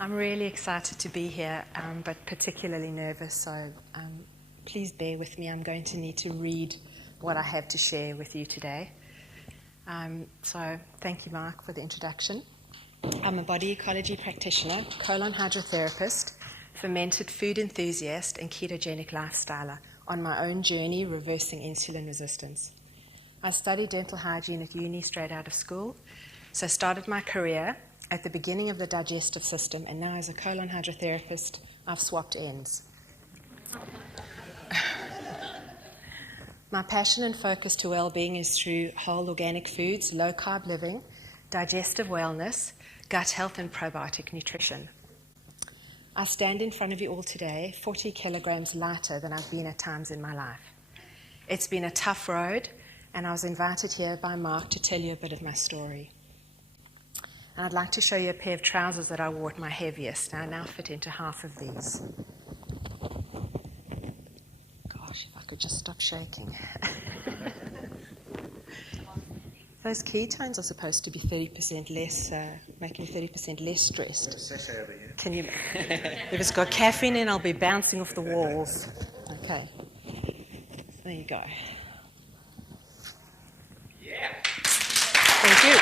I'm really excited to be here, but particularly nervous, so please bear with me. I'm going to need to read what I have to share with you today. So thank you, Mark, for the introduction. I'm a body ecology practitioner, colon hydrotherapist, fermented food enthusiast, and ketogenic lifestyler on my own journey reversing insulin resistance. I studied dental hygiene at uni straight out of school, so started my career at the beginning of the digestive system, and now as a colon hydrotherapist, I've swapped ends. My passion and focus to well-being is through whole organic foods, low-carb living, digestive wellness, gut health, and probiotic nutrition. I stand in front of you all today 40 kilograms lighter than I've been at times in my life. It's been a tough road, and I was invited here by Mark to tell you a bit of my story. And I'd like to show you a pair of trousers that I wore at my heaviest. I now fit into half of these. Gosh, if I could just stop shaking. Those ketones are supposed to be 30% less, making you 30% less stressed. Can you? If it's got caffeine in, I'll be bouncing off the walls. Okay. There you go. Yeah. Thank you.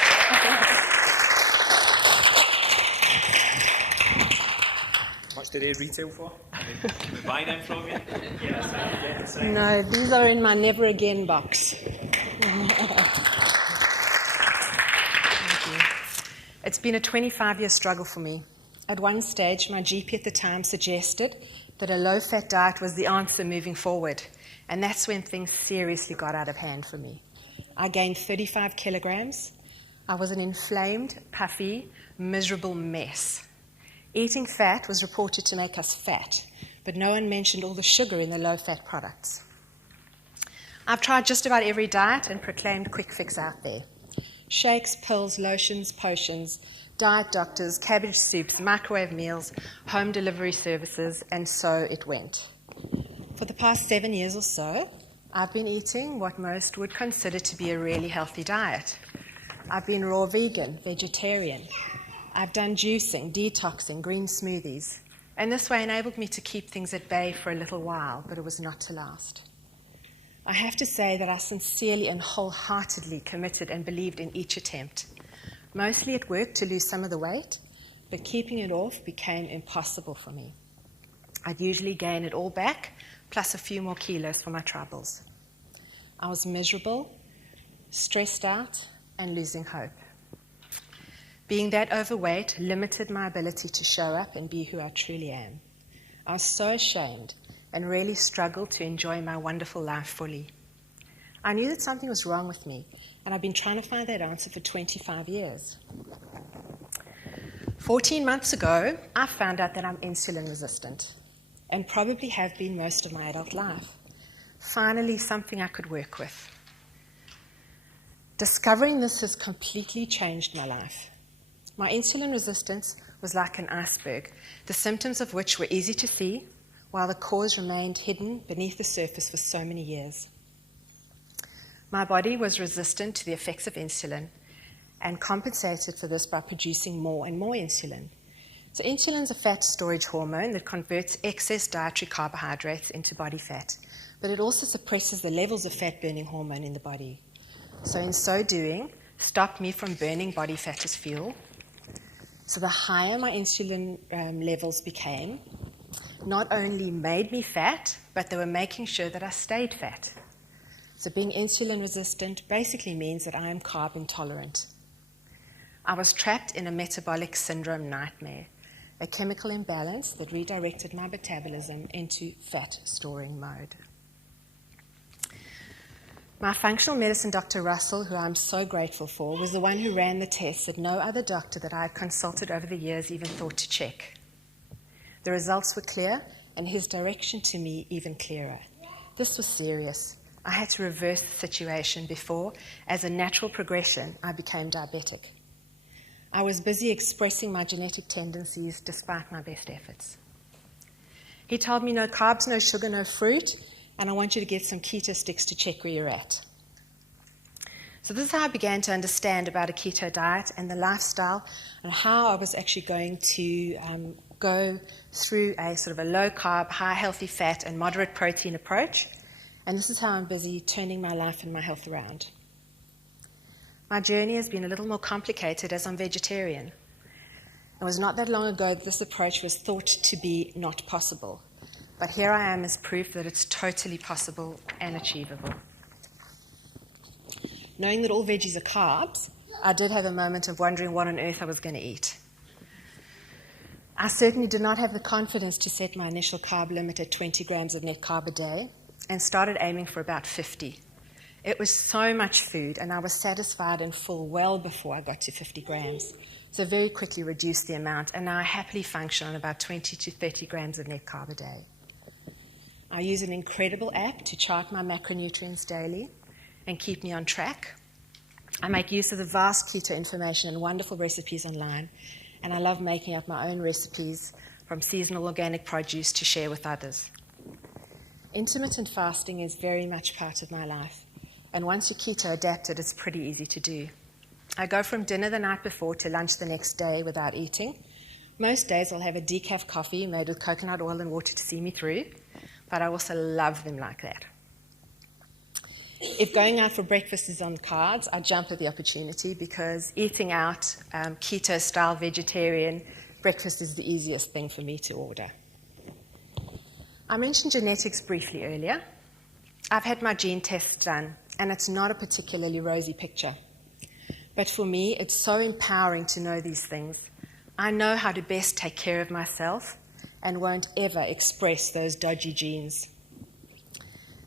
How much do they retail for? Can we buy them from you? Yes, No, these are in my never again box. It's been a 25-year struggle for me. At one stage, my GP at the time suggested that a low-fat diet was the answer moving forward, and that's when things seriously got out of hand for me. I gained 35 kilograms. I was an inflamed, puffy, miserable mess. Eating fat was reported to make us fat, but no one mentioned all the sugar in the low-fat products. I've tried just about every diet and proclaimed quick fix out there. Shakes, pills, lotions, potions, diet doctors, cabbage soups, microwave meals, home delivery services, and so it went. For the past 7 years or so, I've been eating what most would consider to be a really healthy diet. I've been raw vegan, vegetarian. I've done juicing, detoxing, green smoothies, and this way enabled me to keep things at bay for a little while, but it was not to last. I have to say that I sincerely and wholeheartedly committed and believed in each attempt. Mostly it worked to lose some of the weight, but keeping it off became impossible for me. I'd usually gain it all back, plus a few more kilos for my troubles. I was miserable, stressed out, and losing hope. Being that overweight limited my ability to show up and be who I truly am. I was so ashamed and really struggled to enjoy my wonderful life fully. I knew that something was wrong with me, and I've been trying to find that answer for 25 years. 14 months ago, I found out that I'm insulin resistant, and probably have been most of my adult life. Finally, something I could work with. Discovering this has completely changed my life. My insulin resistance was like an iceberg, the symptoms of which were easy to see, while the cause remained hidden beneath the surface for so many years. My body was resistant to the effects of insulin and compensated for this by producing more and more insulin. So insulin is a fat storage hormone that converts excess dietary carbohydrates into body fat, but it also suppresses the levels of fat-burning hormone in the body. So in so doing, stopped me from burning body fat as fuel. So the higher my insulin levels became, not only made me fat, but they were making sure that I stayed fat. So being insulin resistant basically means that I am carb intolerant. I was trapped in a metabolic syndrome nightmare, a chemical imbalance that redirected my metabolism into fat storing mode. My functional medicine Dr. Russell, who I'm so grateful for, was the one who ran the tests that no other doctor that I had consulted over the years even thought to check. The results were clear, and his direction to me even clearer. This was serious. I had to reverse the situation before, as a natural progression, I became diabetic. I was busy expressing my genetic tendencies despite my best efforts. He told me no carbs, no sugar, no fruit, and I want you to get some keto sticks to check where you're at. So this is how I began to understand about a keto diet and the lifestyle and how I was actually going to go through a sort of a low-carb, high healthy fat and moderate protein approach. And this is how I'm busy turning my life and my health around. My journey has been a little more complicated as I'm vegetarian. It was not that long ago that this approach was thought to be not possible. But here I am as proof that it's totally possible and achievable. Knowing that all veggies are carbs, I did have a moment of wondering what on earth I was going to eat. I certainly did not have the confidence to set my initial carb limit at 20 grams of net carb a day and started aiming for about 50. It was so much food, and I was satisfied and full well before I got to 50 grams. So very quickly reduced the amount, and now I happily function on about 20 to 30 grams of net carb a day. I use an incredible app to chart my macronutrients daily and keep me on track. I make use of the vast keto information and wonderful recipes online, and I love making up my own recipes from seasonal organic produce to share with others. Intermittent fasting is very much part of my life, and once you're keto adapted, it's pretty easy to do. I go from dinner the night before to lunch the next day without eating. Most days I'll have a decaf coffee made with coconut oil and water to see me through, but I also love them like that. If going out for breakfast is on the cards, I jump at the opportunity because eating out, keto-style vegetarian breakfast is the easiest thing for me to order. I mentioned genetics briefly earlier. I've had my gene tests done, and it's not a particularly rosy picture. But for me, it's so empowering to know these things. I know how to best take care of myself and won't ever express those dodgy genes.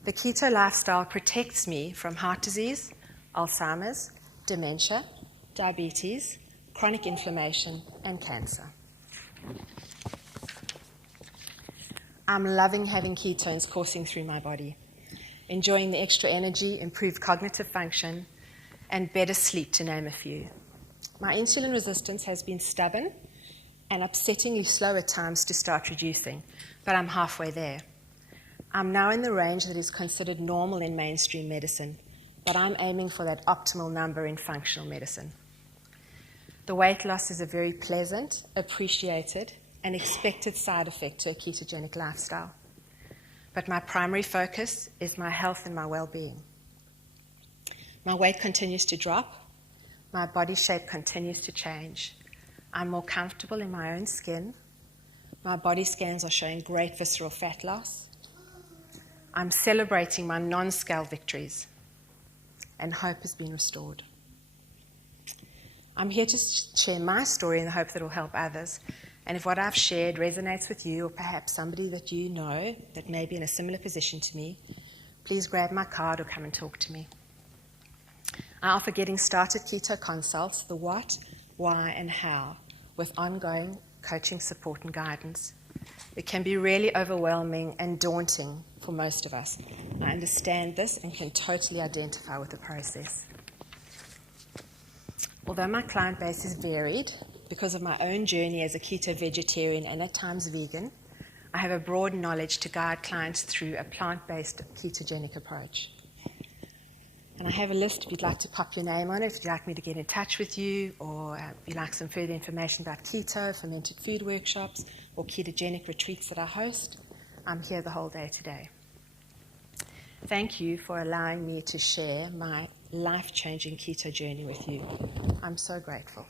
The keto lifestyle protects me from heart disease, Alzheimer's, dementia, diabetes, chronic inflammation, and cancer. I'm loving having ketones coursing through my body, enjoying the extra energy, improved cognitive function, and better sleep, to name a few. My insulin resistance has been stubborn and upsettingly slow at times to start reducing, but I'm halfway there. I'm now in the range that is considered normal in mainstream medicine, but I'm aiming for that optimal number in functional medicine. The weight loss is a very pleasant, appreciated, and expected side effect to a ketogenic lifestyle. But my primary focus is my health and my well-being. My weight continues to drop. My body shape continues to change. I'm more comfortable in my own skin. My body scans are showing great visceral fat loss. I'm celebrating my non-scale victories, and hope has been restored. I'm here to share my story in the hope that it will help others. And if what I've shared resonates with you, or perhaps somebody that you know that may be in a similar position to me, please grab my card or come and talk to me. I offer getting started keto consults, the what, why, and how, with ongoing coaching support and guidance. It can be really overwhelming and daunting for most of us. I understand this and can totally identify with the process. Although my client base is varied, because of my own journey as a keto vegetarian and at times vegan, I have a broad knowledge to guide clients through a plant-based ketogenic approach. And I have a list if you'd like to pop your name on it, if you'd like me to get in touch with you, or if you'd like some further information about keto, fermented food workshops, or ketogenic retreats that I host. I'm here the whole day today. Thank you for allowing me to share my life-changing keto journey with you. I'm so grateful.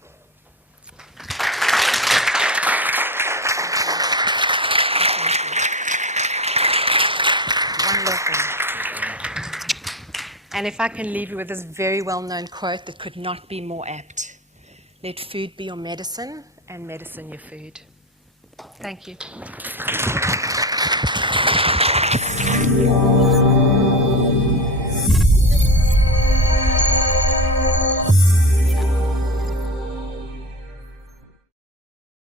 One more thing. And if I can leave you with this very well-known quote that could not be more apt: let food be your medicine and medicine your food. Thank you.